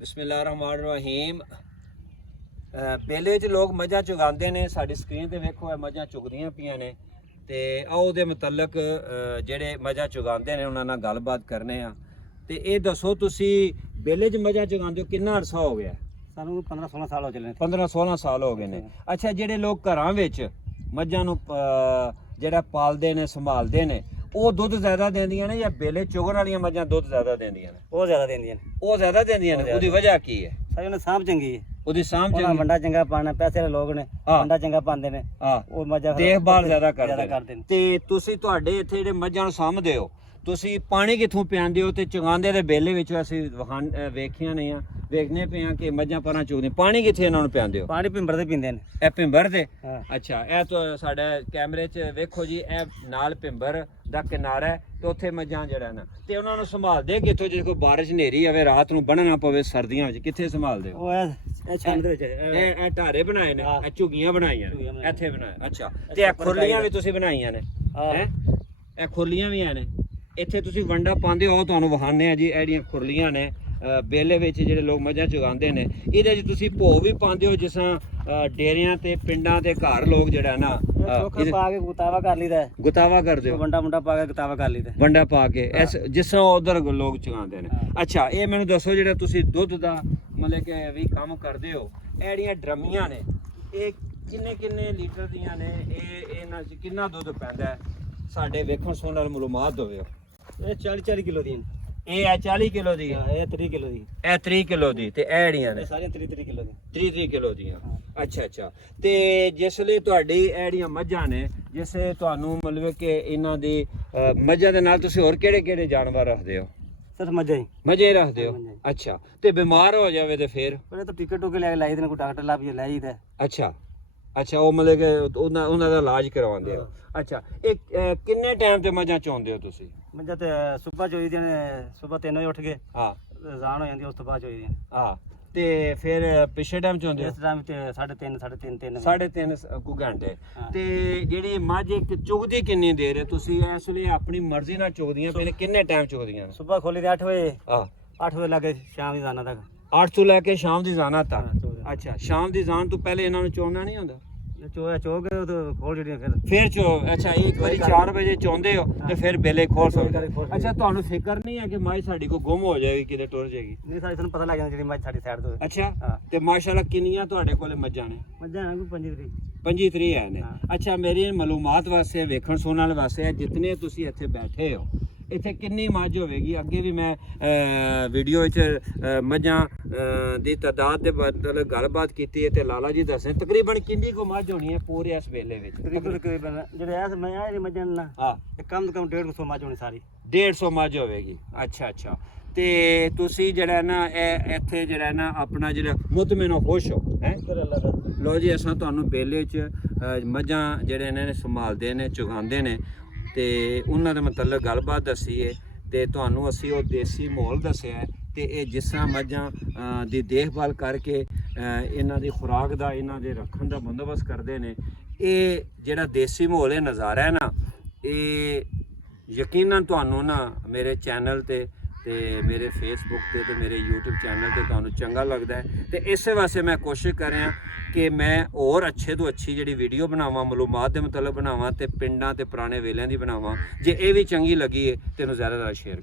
ਬਿਸਮਿਲ੍ਲਾਹਿਰਰਹਿਮਾਨਿਰਰਹੀਮ। ਪਹਿਲੇ 'ਚ ਲੋਕ ਮੱਝਾਂ ਚੁਗਾਉਂਦੇ ਨੇ। ਸਾਡੀ ਸਕਰੀਨ ਤੇ ਵੇਖੋ ਇਹ ਮੱਝਾਂ ਚੁਗਦੀਆਂ ਪਈਆਂ ਨੇ ਤੇ ਆਓ ਉਹਦੇ ਮੁਤਲਕ ਜਿਹੜੇ ਮੱਝਾਂ ਚੁਗਾਉਂਦੇ ਨੇ ਉਹਨਾਂ ਨਾਲ ਗੱਲਬਾਤ ਕਰਨੇ ਆ। ਤੇ ਇਹ ਦੱਸੋ ਤੁਸੀਂ ਬੇਲੇ 'ਚ ਮੱਝਾਂ ਚੁਗਾਉਂਦੇ ਹੋ ਕਿੰਨਾ ਅਰਸਾ ਹੋ ਗਿਆ? ਸਾਨੂੰ 15-16 ਸਾਲ ਹੋ ਚੱਲੇ ਨੇ। 15-16 ਸਾਲ ਹੋ ਗਏ ਨੇ। ਅੱਛਾ, ਜਿਹੜੇ ਲੋਕ ਘਰਾਂ ਵਿੱਚ ਮੱਝਾਂ ਨੂੰ ਜਿਹੜਾ ਪਾਲਦੇ ਨੇ ਸੰਭਾਲਦੇ ਨੇ ਉਹ ਦੁੱਧ ਜ਼ਿਆਦਾ ਦਿੰਦੀਆਂ ਨੇ ਜਾਂ ਬੇਲੇ ਚੁਗਣ ਵਾਲੀਆਂ ਮੱਝਾਂ ਦੁੱਧ ਜ਼ਿਆਦਾ ਦਿੰਦੀਆਂ ਨੇ? ਉਹ ਜ਼ਿਆਦਾ ਦਿੰਦੀਆਂ ਨੇ। ਉਹ ਜ਼ਿਆਦਾ ਦਿੰਦੀਆਂ ਨੇ। ਉਹਦੀ ਵਜ੍ਹਾ ਕੀ ਹੈ? ਸਾਡੀ ਉਹਨਾਂ ਸਾਂਭ ਚੰਗੀ ਹੈ। ਉਹਦੀ ਸਾਂਭ ਉਹਨਾਂ ਚੰਗੀ, ਵੰਡਾ ਚੰਗਾ ਪਾਣਾ, ਪੈਸੇ ਵਾਲੇ ਲੋਕ ਨੇ, ਵੰਡਾ ਚੰਗਾ ਪਾਉਂਦੇ ਨੇ, ਉਹ ਮੱਝਾਂ ਦੇਖਭਾਲ ਜ਼ਿਆਦਾ ਕਰਦੇ ਨੇ। ਤੇ ਤੁਸੀਂ ਤੁਹਾਡੇ ਇੱਥੇ ਜਿਹੜੇ ਮੱਝਾਂ ਨੂੰ ਸਾਂਭਦੇ ਹੋ ਤੁਸੀਂ ਪਾਣੀ ਕਿੱਥੋਂ ਪਿਆਉਂਦੇ ਹੋ? ਤੇ ਚੁਗਾਉਂਦੇ ਦੇ ਬੇਲੇ ਵਿੱਚ ਅਸੀਂ ਵੇਖੀਆਂ ਨਹੀਂ ਆ, ਵੇਖਨੇ ਪਏ ਆ ਕਿ ਮੱਝਾਂ ਪਰਾਂ ਚੁਗਦੀਆਂ, ਪਾਣੀ ਕਿੱਥੇ ਇਹਨਾਂ ਨੂੰ ਪਿਆਉਂਦੇ ਹੋ? ਪਾਣੀ ਭਿੰਬਰ ਦੇ ਪੀਂਦੇ ਨੇ। ਇਹ ਭਿੰਬਰ ਦੇ? ਹਾਂ। ਅੱਛਾ, ਇਹ ਤਾਂ ਸਾਡੇ ਕੈਮਰੇ 'ਚ ਵੇਖੋ ਜੀ, ਇਹ ਨਾਲ ਭਿੰਬਰ ਦਾ ਕਿਨਾਰਾ ਹੈ ਤੇ ਉੱਥੇ ਮੱਝਾਂ ਜਿਹੜਾ ਨਾ, ਤੇ ਉਹਨਾਂ ਨੂੰ ਸੰਭਾਲਦੇ ਕਿੱਥੋਂ? ਜੇ ਕੋਈ ਬਾਰਿਸ਼ ਹਨੇਰੀ ਆਵੇ ਰਾਤ ਨੂੰ ਬੰਨ੍ਹਣਾ ਪਵੇ ਸਰਦੀਆਂ ਵਿੱਚ, ਕਿੱਥੇ ਸੰਭਾਲਦੇ ਹੋ? ਉਹ ਇਹ ਛੰਡ ਦੇ ਵਿੱਚ ਇਹ ਢਾਰੇ ਬਣਾਏ ਨੇ, ਇਹ ਝੁੱਗੀਆਂ ਬਣਾਈਆਂ ਨੇ, ਇੱਥੇ ਬਣਾਏ। ਅੱਛਾ, ਤੇ ਇਹ ਖੁਰਲੀਆਂ ਵੀ ਤੁਸੀਂ ਬਣਾਈਆਂ ਨੇ? ਹੈ, ਇਹ ਖੁਰਲੀਆਂ ਵੀ ਨੇ ਇੱਥੇ, ਤੁਸੀਂ ਵੰਡਾ ਪਾਉਂਦੇ ਹੋ। ਤੁਹਾਨੂੰ ਵਿਖਾਉਂਦੇ ਆ ਜੀ, ਇਹ ਜਿਹੜੀਆਂ ਖੁਰਲੀਆਂ ਨੇ ਬੇਲੇ ਵਿੱਚ ਜਿਹੜੇ ਲੋਕ ਮੱਝਾਂ ਚੁਗਾਉਂਦੇ ਨੇ, ਇਹਦੇ 'ਚ ਤੁਸੀਂ ਭੋ ਵੀ ਪਾਉਂਦੇ ਹੋ, ਜਿਸ ਤਰ੍ਹਾਂ ਡੇਰਿਆਂ ਤੇ ਪਿੰਡਾਂ ਤੇ ਘਰ ਲੋਕ ਜਿਹੜਾ ਨਾ ਪਾ ਕੇ ਗੁਤਾਵਾ ਕਰ ਲਈਦਾ, ਗੁਤਾਵਾ ਕਰਦੇ ਹੋ। ਵੰਡਾ ਮੁੰਡਾ ਪਾ ਕੇ ਗੁਤਾਵਾ ਕਰ ਲਈਦਾ, ਵੰਡਾ ਪਾ ਕੇ, ਜਿਸ ਤਰ੍ਹਾਂ ਉਧਰ ਲੋਕ ਚੁਗਾਉਂਦੇ ਨੇ। ਅੱਛਾ, ਇਹ ਮੈਨੂੰ ਦੱਸੋ, ਜਿਹੜਾ ਤੁਸੀਂ ਦੁੱਧ ਦਾ ਮਤਲਬ ਕਿ ਵੀ ਕੰਮ ਕਰਦੇ ਹੋ, ਇਹ ਜਿਹੜੀਆਂ ਡਰਮੀਆਂ ਨੇ ਇਹ ਕਿੰਨੇ ਕਿੰਨੇ ਲੀਟਰ ਦੀਆਂ ਨੇ? ਇਹਨਾਂ 'ਚ ਕਿੰਨਾ ਦੁੱਧ ਪੈਂਦਾ ਹੈ? ਸਾਡੇ ਵੇਖਣ ਸੁਣਨ ਨਾਲ ਮਾਲੂਮਾਤ ਦਿਓ। ਇਹ 40-40 ਕਿਲੋ ਦੀਆਂ। ਇਹ ਹੈ 40 ਕਿਲੋ ਦੀ? ਇਹ 30 ਕਿਲੋ ਦੀ। ਇਹ 30 ਕਿਲੋ ਦੀ। ਤੇ ਇਹ ਜਿਹੜੀਆਂ ਨੇ ਸਾਰੀਆਂ 30 ਕਿਲੋ ਦੀਆਂ। 30 ਕਿਲੋ ਦੀਆਂ। ਅੱਛਾ, ਤੇ ਜਿਸ ਲਈ ਤੁਹਾਡੀ ਇਹ ਜਿਹੜੀਆਂ ਮੱਝਾਂ ਨੇ, ਜਿਸ ਤੁਹਾਨੂੰ ਮਤਲਬ ਕਿ ਇਹਨਾਂ ਦੀ ਮੱਝਾਂ ਦੇ ਨਾਲ ਤੁਸੀਂ ਹੋਰ ਕਿਹੜੇ ਕਿਹੜੇ ਜਾਨਵਰ ਰੱਖਦੇ ਹੋ? ਸਿਰਫ ਮੱਝਾਂ ਹੀ ਰੱਖਦੇ ਹੋ? ਅੱਛਾ, ਤੇ ਬਿਮਾਰ ਹੋ ਜਾਵੇ ਤੇ ਫਿਰ? ਪਹਿਲੇ ਤਾਂ ਟਿਕਟ ਟੁਕੇ ਲੈ ਕੇ ਲਾਈ ਦੇ, ਕੋਈ ਡਾਕਟਰ ਲੱਭ ਜੇ ਲੈ ਜੀਦਾ। ਅੱਛਾ, ਉਹ ਮਤਲਬ ਕਿ ਉਹਨਾਂ ਦਾ ਇਲਾਜ ਕਰਵਾਉਂਦੇ ਹੋ। ਅੱਛਾ, ਇਹ ਕਿੰਨੇ ਟਾਈਮ ਤੇ ਮੱਝਾਂ ਚੋਂਦੇ ਹੋ ਤੁਸੀਂ? ਮੱਝਾਂ ਤੇ ਸਵੇਰ ਚੋਈ ਦੀਆਂ ਨੇ, ਸਵੇਰ 3 ਵਜੇ ਉੱਠ ਕੇ। ਹਾਂ, ਜ਼ਾਨ ਹੋ ਜਾਂਦੀ, ਉਸ ਤੋਂ ਬਾਅਦ ਚੋਈ ਦੀਆਂ। ਹਾਂ, ਤੇ ਫਿਰ ਪਿਛਲੇ ਟਾਈਮ ਚੋਂਦੇ ਹੋ? ਇਸ ਟਾਈਮ ਤੇ 3:30 3.5 ਘੰਟੇ। ਤੇ ਜਿਹੜੀ ਮੱਝ ਇੱਕ ਚੁਗਦੀ ਕਿੰਨੀ ਦੇਰ ਹੈ? ਤੁਸੀਂ ਇਸ ਲਈ ਆਪਣੀ ਮਰਜ਼ੀ ਨਾਲ ਚੁਗਦੀਆਂ ਪਏ ਨੇ, ਕਿੰਨੇ ਟਾਈਮ ਚੁਗਦੀਆਂ? ਸਵੇਰ ਖੋਲੀ ਦੇ 8 ਵਜੇ। ਹਾਂ, 8 ਵਜੇ ਲੱਗੇ ਸ਼ਾਮ ਦੀ ਜ਼ਾਨਾ ਤੱਕ। 8 ਤੋਂ ਲੈ ਕੇ ਸ਼ਾਮ ਦੀ ਜ਼ਾਨਾ ਤੱਕ? ਅੱਛਾ, ਸ਼ਾਮ ਦੀ ਜ਼ਾਨ ਤੋਂ ਪਹਿਲੇ ਇਹਨਾਂ ਨੂੰ ਚੋਣਾ ਨਹੀਂ ਹੁੰਦਾ? ਚੋ ਕੇ ਉਹ ਖੋਲ ਜਿਹੜੀਆਂ ਫਿਰ ਚੋ। ਅੱਛਾ, ਇੱਕ ਵਾਰੀ 4 ਵਜੇ ਚੋਂਦੇ ਹੋ ਤੇ ਫਿਰ ਬੇਲੇ ਖੋਲ ਸਕਦੇ? ਅੱਛਾ, ਤੁਹਾਨੂੰ ਫਿਕਰ ਨਹੀਂ ਹੈ ਕਿ ਮੱਝ ਸਾਡੀ ਕੋ ਗੁੰਮ ਹੋ ਜਾਏਗੀ, ਕਿਤੇ ਟੁਰ ਜਾਏਗੀ? ਨਹੀਂ, ਸਾਨੂੰ ਪਤਾ ਲੱਗ ਜਾਂਦਾ ਜਿਹੜੀ ਮੱਝ ਸਾਡੀ ਸਾਈਡ ਤੋਂ। ਅੱਛਾ, ਤੇ ਮਾਸ਼ਾਅੱਲਾ ਕਿੰਨੀਆਂ ਤੁਹਾਡੇ ਕੋਲੇ ਮੱਝਾਂ ਨੇ? ਮੱਝਾਂ ਹਨ ਕੋਈ 25 25 ਹੈ ਨੇ। ਅੱਛਾ, ਮੇਰੀ ਮਾਲੂਮਾਤ ਵਾਸਤੇ, ਵੇਖਣ ਸੁਣਨ ਵਾਸਤੇ, ਜਿਤਨੇ ਤੁਸੀਂ ਇੱਥੇ ਬੈਠੇ ਹੋ, ਇੱਥੇ ਕਿੰਨੀ ਮੱਝ ਹੋਵੇਗੀ? ਅੱਗੇ ਵੀ ਮੈਂ ਵੀਡੀਓ ਵਿੱਚ ਮੱਝਾਂ ਦੀ ਤਾਦਾਦ ਦੇ ਬਾਰੇ ਗੱਲਬਾਤ ਕੀਤੀ ਹੈ ਤੇ ਲਾਲਾ ਜੀ ਦੱਸੇ ਤਕਰੀਬਨ ਕਿੰਨੀ ਕੁ ਮੱਝ ਹੋਣੀ ਹੈ ਪੂਰੇ ਇਸ ਵੇਲੇ ਵਿੱਚ? ਤਕਰੀਬਨ ਜਿਹੜੇ ਐਸ ਮੈਂ ਜਿਹੜੀ ਮੱਝਾਂ ਨਾ, ਹਾਂ, ਕਮ ਤੋਂ ਕਮ 150 ਮੱਝ ਹੋਣੀ ਸਾਰੀ। 150 ਮੱਝ ਹੋਵੇਗੀ। ਅੱਛਾ, ਤੇ ਤੁਸੀਂ ਜਿਹੜਾ ਨਾ ਇਹ ਇੱਥੇ ਜਿਹੜਾ ਨਾ ਆਪਣਾ ਜਿਹੜਾ ਮੁਤਮਿਨ ਹੋ, ਖੁਸ਼ ਹੋ? ਲੋ ਜੀ, ਅਸਾਂ ਤੁਹਾਨੂੰ ਬੇਲੇ 'ਚ ਮੱਝਾਂ ਜਿਹੜੇ ਨੇ ਸੰਭਾਲਦੇ ਨੇ, ਚੁਗਾਉਂਦੇ ਨੇ, ਤੇ ਉਹਨਾਂ ਦੇ ਮਤਲਬ ਗੱਲਬਾਤ ਦੱਸੀ ਹੈ ਤੇ ਤੁਹਾਨੂੰ ਅਸੀਂ ਉਹ ਦੇਸੀ ਮਾਹੌਲ ਦੱਸਿਆ ਹੈ। ਤੇ ਇਹ ਜਿਸ ਤਰ੍ਹਾਂ ਮੱਝਾਂ ਦੀ ਦੇਖਭਾਲ ਕਰਕੇ ਇਹਨਾਂ ਦੀ ਖੁਰਾਕ ਦਾ, ਇਹਨਾਂ ਦੇ ਰੱਖਣ ਦਾ ਬੰਦੋਬਸਤ ਕਰਦੇ ਨੇ, ਇਹ ਜਿਹੜਾ ਦੇਸੀ ਮਾਹੌਲ ਹੈ, ਨਜ਼ਾਰਾ ਹੈ ਨਾ, ਇਹ ਯਕੀਨਨ ਤੁਹਾਨੂੰ ਨਾ ਮੇਰੇ ਚੈਨਲ ਤੇ ਮੇਰੇ ਫੇਸਬੁੱਕ ਤੇ ਮੇਰੇ YouTube ਚੈਨਲ ਤੇ ਤੁਹਾਨੂੰ ਚੰਗਾ ਲੱਗਦਾ ਹੈ। ਤੇ ਇਸੇ ਵਾਸਤੇ ਮੈਂ ਕੋਸ਼ਿਸ਼ ਕਰ ਰਿਹਾ ਕਿ ਮੈਂ ਹੋਰ ਅੱਛੇ ਤੋਂ ਅੱਛੀ ਜਿਹੜੀ ਵੀਡੀਓ ਬਣਾਵਾਂ, ਮਾਲੂਮਾਤ ਦੇ ਮਤਲਬ ਬਣਾਵਾਂ, ਤੇ ਪਿੰਡਾਂ ਤੇ ਪੁਰਾਣੇ ਵੇਲਿਆਂ ਦੀ ਬਣਾਵਾਂ। ਜੇ ਇਹ ਵੀ ਚੰਗੀ ਲੱਗੀ ਹੈ ਤੈਨੂੰ ਜ਼ਿਆਦਾ ਸ਼ੇਅਰ